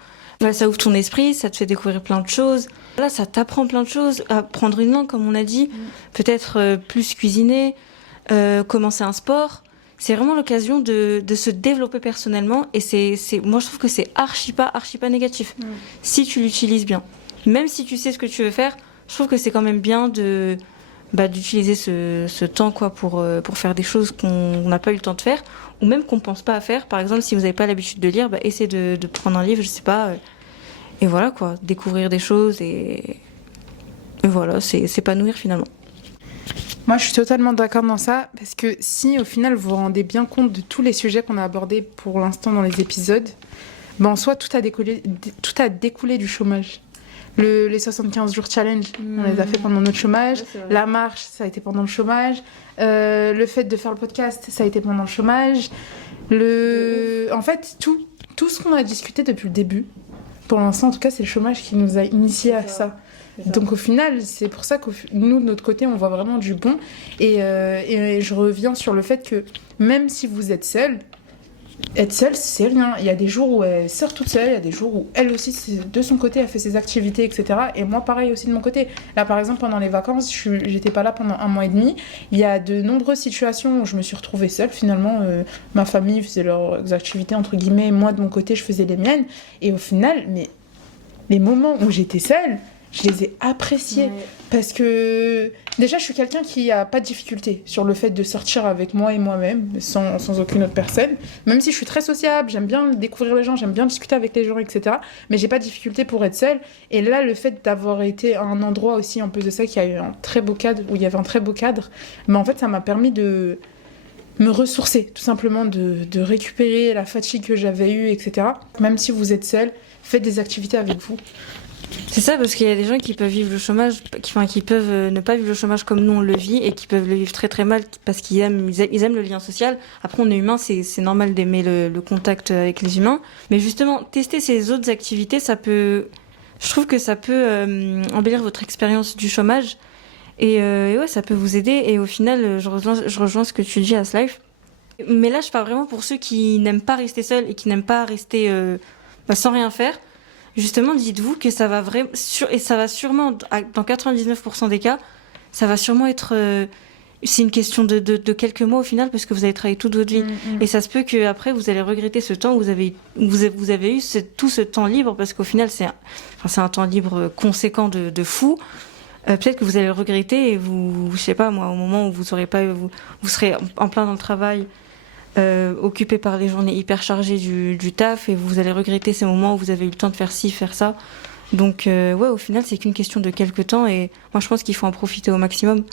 Ça ouvre ton esprit, ça te fait découvrir plein de choses. Là, ça t'apprend plein de choses. Apprendre une langue, comme on a dit. Peut-être plus cuisiner, commencer un sport. C'est vraiment l'occasion de se développer personnellement et moi je trouve que c'est archi pas négatif si tu l'utilises bien. Même si tu sais ce que tu veux faire, je trouve que c'est quand même bien d'utiliser ce temps quoi pour faire des choses qu'on n'a pas eu le temps de faire ou même qu'on pense pas à faire. Par exemple, si vous n'avez pas l'habitude de lire, essayez de prendre un livre, je sais pas, et voilà quoi, découvrir des choses et voilà, c'est s'épanouir finalement. Moi, je suis totalement d'accord dans ça, parce que si, au final, vous vous rendez bien compte de tous les sujets qu'on a abordés pour l'instant dans les épisodes, en soi, tout a découlé du chômage. Les 75 jours challenge, on les a fait pendant notre chômage. Ouais, la marche, ça a été pendant le chômage. Le fait de faire le podcast, ça a été pendant le chômage. En fait, tout ce qu'on a discuté depuis le début, pour l'instant, en tout cas, c'est le chômage qui nous a initiés à ça. Donc au final, c'est pour ça que nous, de notre côté, on voit vraiment du bon. Et je reviens sur le fait que même si vous êtes seul, être seule, c'est rien. Il y a des jours où elle sort toute seule, il y a des jours où elle aussi, de son côté, elle fait ses activités, etc. Et moi, pareil aussi de mon côté. Là, par exemple, pendant les vacances, j'étais pas là pendant 1 mois et demi. Il y a de nombreuses situations où je me suis retrouvée seule. Finalement, ma famille faisait leurs activités, entre guillemets. Moi, de mon côté, je faisais les miennes. Et au final, mais les moments où j'étais seule, je les ai appréciés. Ouais. Parce que déjà, je suis quelqu'un qui a pas de difficulté sur le fait de sortir avec moi et moi-même, sans aucune autre personne. Même si je suis très sociable, j'aime bien découvrir les gens, j'aime bien discuter avec les gens, etc. Mais j'ai pas de difficulté pour être seule. Et là, le fait d'avoir été à un endroit aussi, en plus de ça, qui a eu un très beau cadre, où il y avait un très beau cadre, mais en fait, ça m'a permis de me ressourcer, tout simplement, de récupérer la fatigue que j'avais eue, etc. Même si vous êtes seul, faites des activités avec vous. C'est ça, parce qu'il y a des gens qui peuvent vivre le chômage, qui peuvent ne pas vivre le chômage comme nous on le vit, et qui peuvent le vivre très très mal parce qu'ils aiment le lien social. Après, on est humain, c'est normal d'aimer le contact avec les humains. Mais justement, tester ces autres activités, je trouve que ça peut embellir votre expérience du chômage. Et ouais, ça peut vous aider. Et au final, je rejoins ce que tu dis, Aslife. Mais là, je parle vraiment pour ceux qui n'aiment pas rester seuls et qui n'aiment pas rester sans rien faire. Justement, dites-vous que ça va vraiment, et ça va sûrement, dans 99% des cas, ça va sûrement être, c'est une question de quelques mois au final, parce que vous avez travaillé toute votre vie. Et ça se peut qu'après, vous allez regretter ce temps où vous avez eu tout ce temps libre, parce qu'au final, c'est un temps libre conséquent de fou. Peut-être que vous allez le regretter et je sais pas moi, au moment où vous serez en plein dans le travail, occupé par les journées hyper chargées du taf, et vous allez regretter ces moments où vous avez eu le temps de faire ci, faire ça. Donc ouais, au final, c'est qu'une question de quelques temps, et moi je pense qu'il faut en profiter au maximum.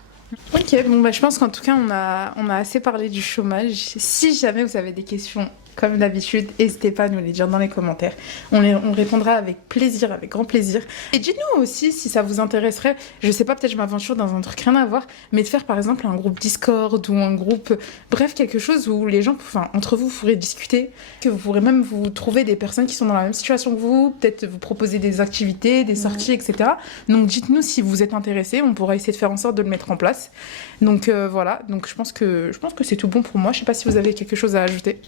Ok, bon bah je pense qu'en tout cas on a assez parlé du chômage. Si jamais vous avez des questions, comme d'habitude, n'hésitez pas à nous les dire dans les commentaires. On répondra avec plaisir, avec grand plaisir. Et dites-nous aussi si ça vous intéresserait, je sais pas, peut-être je m'aventure dans un truc rien à voir, mais de faire par exemple un groupe Discord ou un groupe, bref, quelque chose où les gens, entre vous pourrez discuter, que vous pourrez même vous trouver des personnes qui sont dans la même situation que vous, peut-être vous proposer des activités, des sorties, etc. Donc dites-nous si vous êtes intéressés, on pourra essayer de faire en sorte de le mettre en place. Donc voilà, donc je pense que c'est tout bon pour moi. Je sais pas si vous avez quelque chose à ajouter.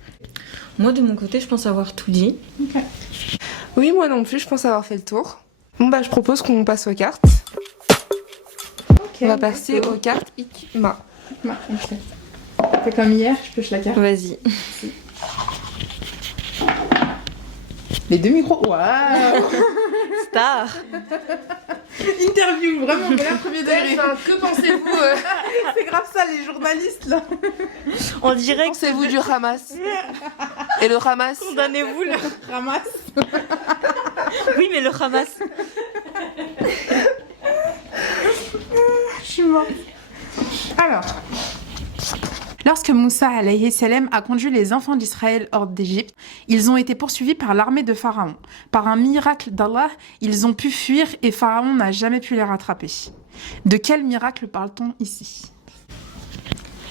Moi, de mon côté, je pense avoir tout dit. Okay. Oui, moi non plus, je pense avoir fait le tour. Bon, bah, je propose qu'on passe aux cartes. Okay, on va passer aux cartes Ikma. Ok. On fait comme hier, je pioche la carte. Vas-y. Merci. Les deux micros. Waouh. Star. Interview, vraiment, voilà, premier degré. Que pensez-vous C'est grave ça, les journalistes, là. On dirait que pensez-vous du Hamas? Et le Hamas? Condamnez-vous le Hamas. Oui, mais le Hamas. Je suis morte. Alors... Lorsque Moussa alayhi salam a conduit les enfants d'Israël hors d'Égypte, ils ont été poursuivis par l'armée de Pharaon. Par un miracle d'Allah, ils ont pu fuir et Pharaon n'a jamais pu les rattraper. De quel miracle parle-t-on ici?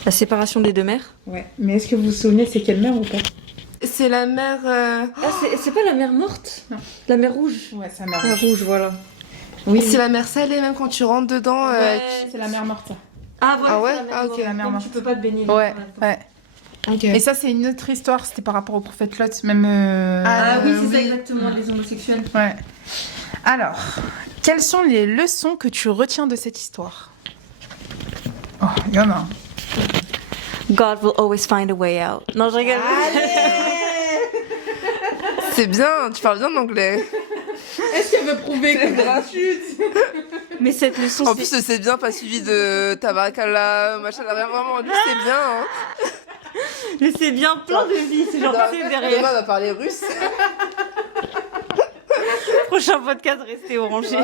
La séparation des deux mers. Ouais, mais est-ce que vous vous souvenez c'est quelle mer ou pas? C'est la mer... Ah, c'est pas la mer morte? Non. La mer rouge? Ouais, c'est la mer rouge. La rouge, voilà. Oui. C'est la mer salée, même quand tu rentres dedans. C'est la mer morte, ça. Ah, voilà, ah ouais, la mer ok. La mer morte. Tu peux pas te baigner. Ouais. Okay. Et ça, c'est une autre histoire, c'était par rapport au prophète Lot, même... oui, c'est ça exactement, les homosexuels. Ouais. Alors, quelles sont les leçons que tu retiens de cette histoire? Oh, il y en a un. God will always find a way out. Non, je rigole. C'est bien, tu parles bien d'anglais. Est-ce qu'elle veut prouver que c'est gratuite? Mais cette leçon, en plus, c'est bien, pas suivi de Tabarakallah, machin, vraiment, lui, c'est bien. Hein. Mais c'est bien plein de vie, c'est genre c'est derrière. Demain, on va parler russe. Prochain podcast, restez orangé.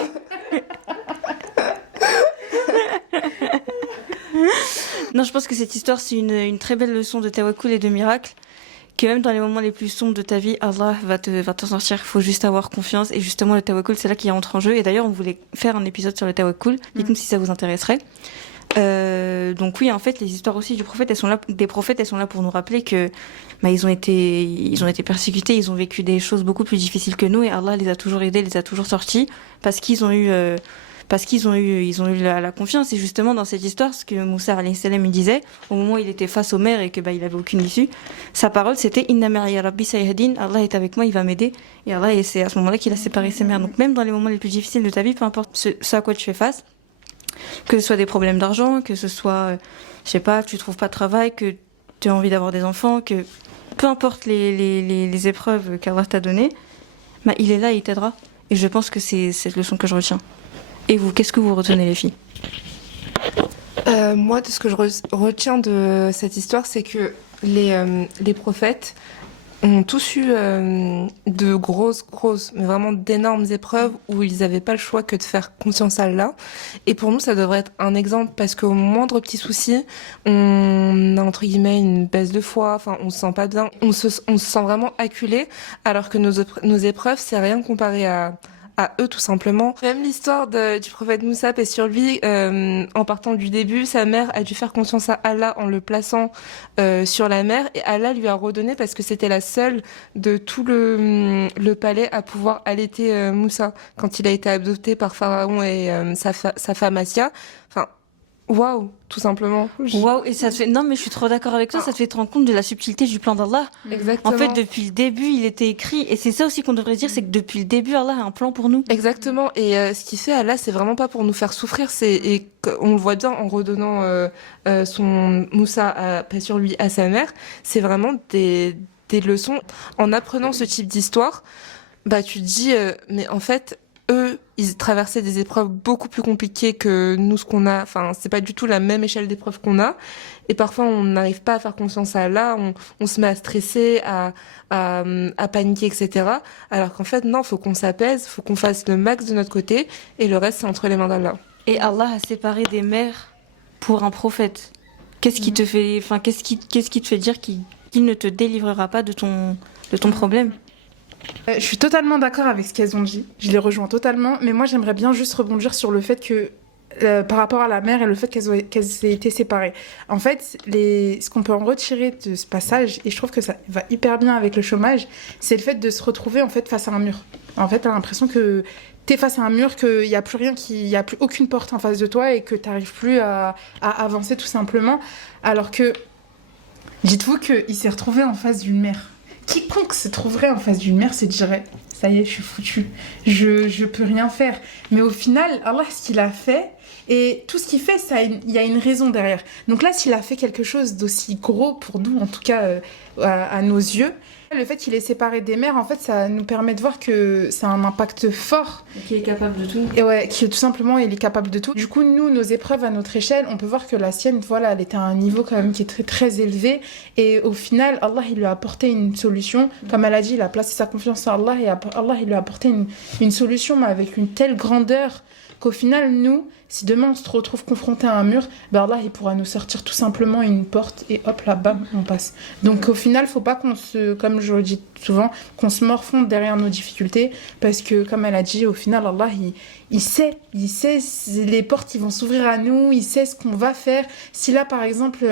Non, je pense que cette histoire, c'est une très belle leçon de tawakkul et de miracle. Que même dans les moments les plus sombres de ta vie, Allah va t'en sortir. Il faut juste avoir confiance. Et justement, le tawakkul, c'est là qu'il entre en jeu. Et d'ailleurs, on voulait faire un épisode sur le tawakkul. Dites-nous si ça vous intéresserait. Donc oui, en fait, les histoires aussi des prophètes, elles sont là pour nous rappeler que ils ont été persécutés, ils ont vécu des choses beaucoup plus difficiles que nous. Et Allah les a toujours aidés, les a toujours sortis. Parce qu'ils ont eu parce qu'ils ont eu la confiance. Et justement, dans cette histoire, ce que Moussa alayhi salam lui disait, au moment où il était face au mer et que il avait aucune issue, sa parole c'était Inna ma'iya rabbi sayahdin, Allah est avec moi, il va m'aider. Et Allah, et c'est à ce moment-là qu'il a séparé ses mères. Donc même dans les moments les plus difficiles de ta vie, peu importe ce à quoi tu fais face, que ce soit des problèmes d'argent, que ce soit, je sais pas, que tu trouves pas de travail, que tu as envie d'avoir des enfants, que peu importe les épreuves qu'Allah t'a données, il est là et il t'aidera. Et je pense que c'est cette leçon que je retiens. Et vous, qu'est-ce que vous retenez, les filles ? Moi, de ce que je retiens de cette histoire, c'est que les prophètes ont tous eu de grosses, mais vraiment d'énormes épreuves où ils n'avaient pas le choix que de faire confiance à Allah. Et pour nous, ça devrait être un exemple parce qu'au moindre petit souci, on a entre guillemets une baisse de foi, enfin on se sent pas bien, on se sent vraiment acculé, alors que nos épreuves, c'est rien comparé à eux tout simplement. Même l'histoire du prophète Moussa et sur lui, en partant du début, sa mère a dû faire confiance à Allah en le plaçant sur la mer et Allah lui a redonné parce que c'était la seule de tout le palais à pouvoir allaiter Moussa quand il a été adopté par Pharaon et sa femme Assia. Enfin, waouh, tout simplement. Waouh, et ça te fait... Non, mais je suis trop d'accord avec toi, ça te fait te rendre compte de la subtilité du plan d'Allah. Exactement. En fait, depuis le début, il était écrit, et c'est ça aussi qu'on devrait dire, c'est que depuis le début, Allah a un plan pour nous. Exactement, et ce qu'il fait Allah, c'est vraiment pas pour nous faire souffrir, et on le voit bien en redonnant son Moussa, pas sur lui, à sa mère, c'est vraiment des leçons. En apprenant ce type d'histoire, tu te dis, mais en fait, eux, ils traversaient des épreuves beaucoup plus compliquées que nous, ce qu'on a. Enfin, c'est pas du tout la même échelle d'épreuves qu'on a. Et parfois, on n'arrive pas à faire confiance à Allah. On se met à stresser, à paniquer, etc. Alors qu'en fait, non, faut qu'on s'apaise, faut qu'on fasse le max de notre côté. Et le reste, c'est entre les mains d'Allah. Et Allah a séparé des mères pour un prophète. Qu'est-ce qui te fait, qu'est-ce qui te fait dire qu'il ne te délivrera pas de ton problème? Je suis totalement d'accord avec ce qu'elles ont dit, je les rejoins totalement, mais moi j'aimerais bien juste rebondir sur le fait que par rapport à la mère et le fait qu'elles aient été séparées. En fait, ce qu'on peut en retirer de ce passage, et je trouve que ça va hyper bien avec le chômage, c'est le fait de se retrouver en fait face à un mur. En fait, t'as l'impression que t'es face à un mur, qu'il n'y a plus rien, qu'il n'y a plus aucune porte en face de toi et que t'arrives plus à avancer tout simplement, alors que dites-vous qu'il s'est retrouvé en face d'une mer. Quiconque se trouverait en face d'une mer se dirait « ça y est, je suis foutu, je peux rien faire ». Mais au final, Allah, ce qu'il a fait, et tout ce qu'il fait, il y a une raison derrière. Donc là, s'il a fait quelque chose d'aussi gros pour nous, en tout cas à nos yeux, le fait qu'il est séparé des mers, en fait, ça nous permet de voir que ça a un impact fort. Qui est capable de tout. Et ouais, qui tout simplement, il est capable de tout. Du coup, nous, nos épreuves à notre échelle, on peut voir que la sienne, voilà, elle était à un niveau quand même qui est très, très élevé. Et au final, Allah, il lui a apporté une solution. Comme elle a dit, il a placé sa confiance en Allah et Allah, il lui a apporté une solution, mais avec une telle grandeur qu'au final, nous, si demain on se retrouve confronté à un mur, Allah, il pourra nous sortir tout simplement une porte et hop, là-bas, on passe. Donc au final, faut pas comme je le dis souvent, qu'on se morfonde derrière nos difficultés, parce que comme elle a dit, au final, Allah, il sait les portes qui vont s'ouvrir à nous, il sait ce qu'on va faire. Si là, par exemple...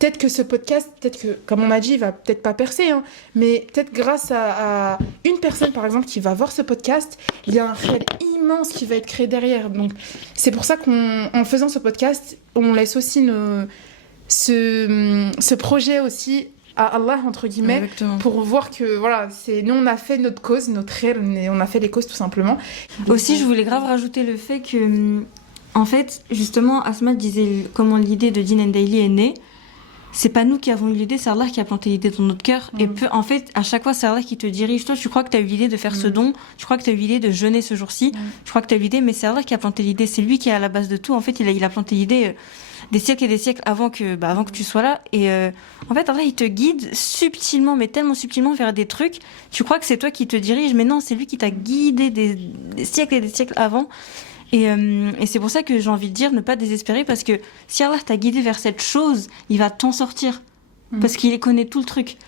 peut-être que ce podcast, peut-être que, comme on a dit, il va peut-être pas percer, hein, mais peut-être grâce à une personne, par exemple, qui va voir ce podcast, il y a un réel immense qui va être créé derrière. Donc, c'est pour ça qu'en faisant ce podcast, on laisse aussi ce projet aussi à Allah, entre guillemets. Exactement. Pour voir que, voilà, nous, on a fait notre cause, notre réel, on a fait les causes, tout simplement. Aussi, je voulais grave rajouter le fait que, en fait, justement, Asma disait comment l'idée de Din and Daily est née. C'est pas nous qui avons eu l'idée, c'est Allah qui a planté l'idée dans notre cœur. Et en fait, à chaque fois, c'est Allah qui te dirige. Toi, tu crois que tu as eu l'idée de faire ce don, tu crois que tu as eu l'idée de jeûner ce jour-ci, tu crois que tu as eu l'idée, mais c'est Allah qui a planté l'idée. C'est lui qui est à la base de tout. En fait, il a planté l'idée des siècles et des siècles avant que tu sois là. Et en fait, Allah, il te guide subtilement, mais tellement subtilement vers des trucs. Tu crois que c'est toi qui te dirige, mais non, c'est lui qui t'a guidé des siècles et des siècles avant. Et c'est pour ça que j'ai envie de dire ne pas désespérer, parce que si Allah t'a guidé vers cette chose, il va t'en sortir, parce qu'il connaît tout le truc.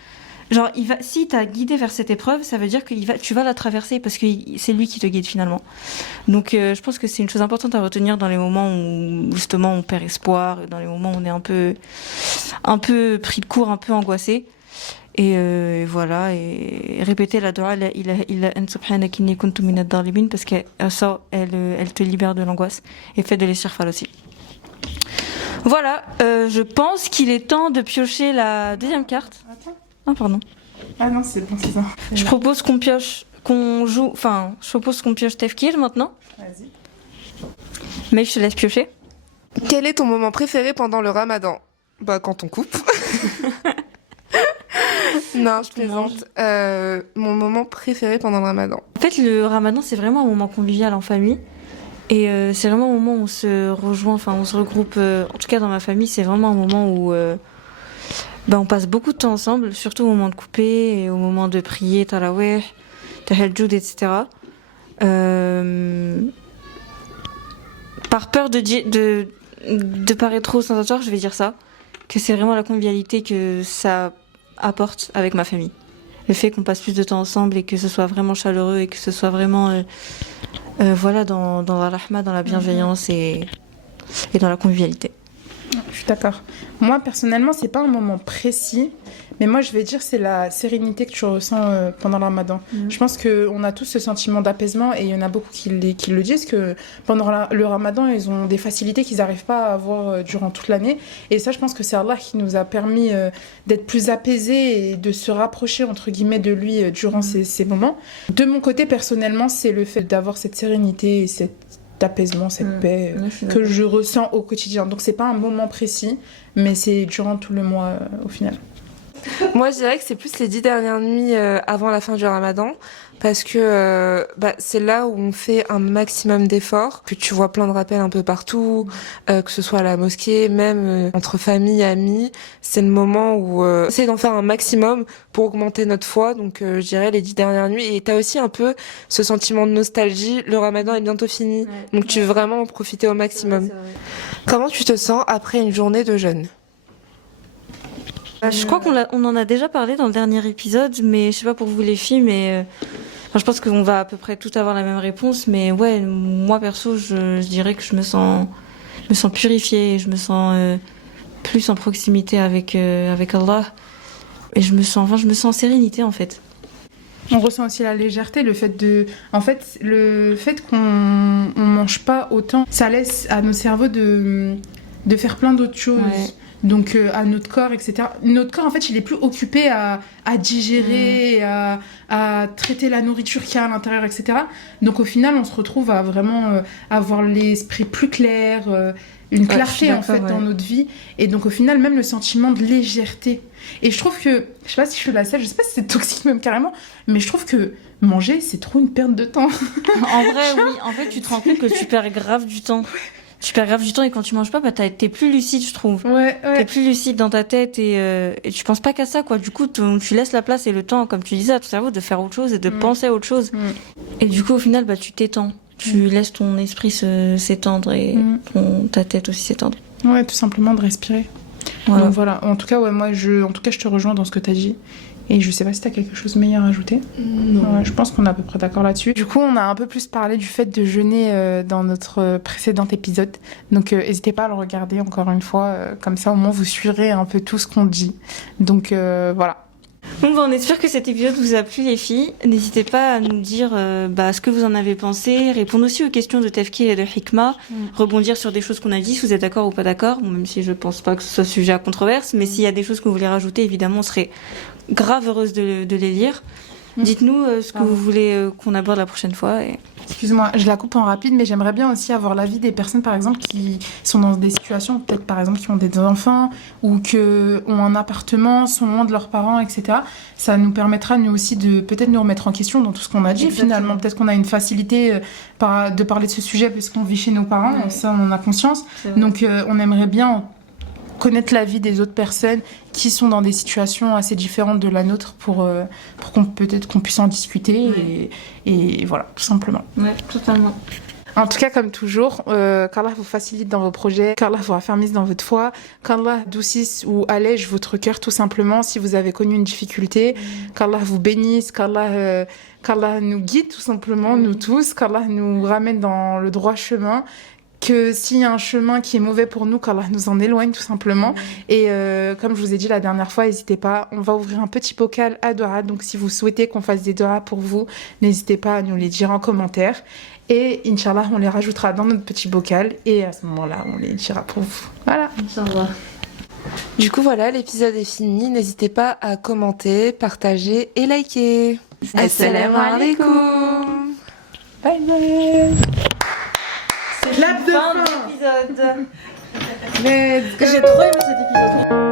Genre, si t'as guidé vers cette épreuve, ça veut dire que tu vas la traverser, parce que c'est lui qui te guide finalement. Donc je pense que c'est une chose importante à retenir dans les moments où justement on perd espoir, dans les moments où on est un peu pris de court, un peu angoissé. Et voilà, et répéter la dua la ilaha illa ant subhanaka inni kuntu minadh dhalimin, parce que ça, elle te libère de l'angoisse. Et faites de l'istighfar aussi. Voilà, je pense qu'il est temps de piocher la deuxième carte. Attends. Ah, pardon. Ah non, c'est bon, c'est ça. Je propose qu'on pioche Tefkir maintenant. Vas-y. Mais je te laisse piocher. Quel est ton moment préféré pendant le ramadan? Bah, quand on coupe. Non, je plaisante. Mon moment préféré pendant le ramadan. En fait, le ramadan, c'est vraiment un moment convivial en famille. Et c'est vraiment un moment où on se rejoint, enfin, on se regroupe. En tout cas, dans ma famille, c'est vraiment un moment où on passe beaucoup de temps ensemble, surtout au moment de couper et au moment de prier, tarawih, tahajjud, etc. Par peur de paraître trop ostentatoire, je vais dire ça, que c'est vraiment la convivialité que ça apporte avec ma famille. Le fait qu'on passe plus de temps ensemble et que ce soit vraiment chaleureux et que ce soit vraiment dans la rahma, dans la bienveillance et dans la convivialité. Je suis d'accord. Moi, personnellement, c'est pas un moment précis, mais moi, je vais dire c'est la sérénité que tu ressens pendant le ramadan. Je pense qu'on a tous ce sentiment d'apaisement et il y en a beaucoup qui le disent que pendant le ramadan, ils ont des facilités qu'ils n'arrivent pas à avoir durant toute l'année. Et ça, je pense que c'est Allah qui nous a permis d'être plus apaisés et de se rapprocher, entre guillemets, de lui durant ces moments. De mon côté, personnellement, c'est le fait d'avoir cette sérénité et cet apaisement, cette paix que je ressens au quotidien. Donc c'est pas un moment précis, mais c'est durant tout le mois au final. Moi, je dirais que c'est plus les 10 dernières nuits avant la fin du ramadan, parce que c'est là où on fait un maximum d'efforts, que tu vois plein de rappels un peu partout, que ce soit à la mosquée, même entre famille, amis. C'est le moment où on essaie d'en faire un maximum pour augmenter notre foi, donc je dirais les 10 dernières nuits. Et t'as aussi un peu ce sentiment de nostalgie, le ramadan est bientôt fini, donc tu veux vraiment en profiter au maximum. C'est vrai. Comment tu te sens après une journée de jeûne? Je crois qu'on en a déjà parlé dans le dernier épisode, mais je sais pas pour vous les filles, mais je pense qu'on va à peu près tout avoir la même réponse. Mais ouais, moi perso, je dirais que je me sens purifiée, je me sens plus en proximité avec Allah, et je me sens en sérénité en fait. On ressent aussi la légèreté, le fait qu'on mange pas autant, ça laisse à nos cerveaux de faire plein d'autres choses. Ouais. Donc à notre corps, etc. Notre corps, en fait, il est plus occupé à digérer, à traiter la nourriture qu'il y a à l'intérieur, etc. Donc au final, on se retrouve à vraiment avoir l'esprit plus clair, une clarté en fait dans notre vie. Et donc au final, même le sentiment de légèreté. Et je trouve que, je sais pas si je suis la seule, je sais pas si c'est toxique même carrément, mais je trouve que manger, c'est trop une perte de temps. En vrai, oui. En fait, tu te rends compte que tu perds grave du temps. Tu perds grave du temps et quand tu manges pas, t'es plus lucide, je trouve. Ouais. T'es plus lucide dans ta tête et tu penses pas qu'à ça, quoi. Du coup, tu laisses la place et le temps, comme tu disais, à ton cerveau de faire autre chose et de penser à autre chose. Et du coup, au final, tu t'étends. Tu laisses ton esprit s'étendre et ta tête aussi s'étendre. Ouais, tout simplement de respirer. Voilà. Donc voilà. En tout cas, ouais, je te rejoins dans ce que t'as dit. Et je sais pas si t'as quelque chose de meilleur à ajouter. Non. Ouais, je pense qu'on est à peu près d'accord là-dessus. Du coup, on a un peu plus parlé du fait de jeûner dans notre précédent épisode. Donc, n'hésitez pas à le regarder encore une fois. Comme ça, au moins, vous suivrez un peu tout ce qu'on dit. Donc, voilà. Donc on espère que cet épisode vous a plu les filles. N'hésitez pas à nous dire ce que vous en avez pensé, répondre aussi aux questions de Tefkir et de Hikma, rebondir sur des choses qu'on a dit, si vous êtes d'accord ou pas d'accord, même si je pense pas que ce soit sujet à controverse, mais s'il y a des choses que vous voulez rajouter, évidemment on serait grave heureuse de les lire. Dites-nous ce que vous voulez qu'on aborde la prochaine fois. Excuse-moi, je la coupe en rapide, mais j'aimerais bien aussi avoir l'avis des personnes, par exemple, qui sont dans des situations, peut-être par exemple, qui ont des enfants ou qui ont un appartement, sont loin de leurs parents, etc. Ça nous permettra, nous aussi, de peut-être nous remettre en question dans tout ce qu'on a dit. Exactement. Finalement, peut-être qu'on a une facilité de parler de ce sujet parce qu'on vit chez nos parents, ça, on en a conscience. Donc, on aimerait bien connaître l'avis des autres personnes qui sont dans des situations assez différentes de la nôtre pour qu'on puisse en discuter et voilà, tout simplement. Ouais, totalement. En tout cas, comme toujours, qu'Allah vous facilite dans vos projets, qu'Allah vous raffermisse dans votre foi, qu'Allah adoucisse ou allège votre cœur tout simplement si vous avez connu une difficulté, qu'Allah vous bénisse, qu'Allah nous guide tout simplement, nous tous, qu'Allah nous ramène dans le droit chemin, que s'il y a un chemin qui est mauvais pour nous, qu'Allah nous en éloigne tout simplement. Et comme je vous ai dit la dernière fois, n'hésitez pas, on va ouvrir un petit bocal à dua. Donc si vous souhaitez qu'on fasse des dua pour vous, n'hésitez pas à nous les dire en commentaire. Et Inch'Allah, on les rajoutera dans notre petit bocal. Et à ce moment-là, on les dira pour vous. Voilà. Inch'Allah. Du coup, voilà, l'épisode est fini. N'hésitez pas à commenter, partager et liker. Assalamu alaikum. Bye bye. C'est La la fin fin. de l'épisode. Let's go. J'ai trop aimé cet épisode.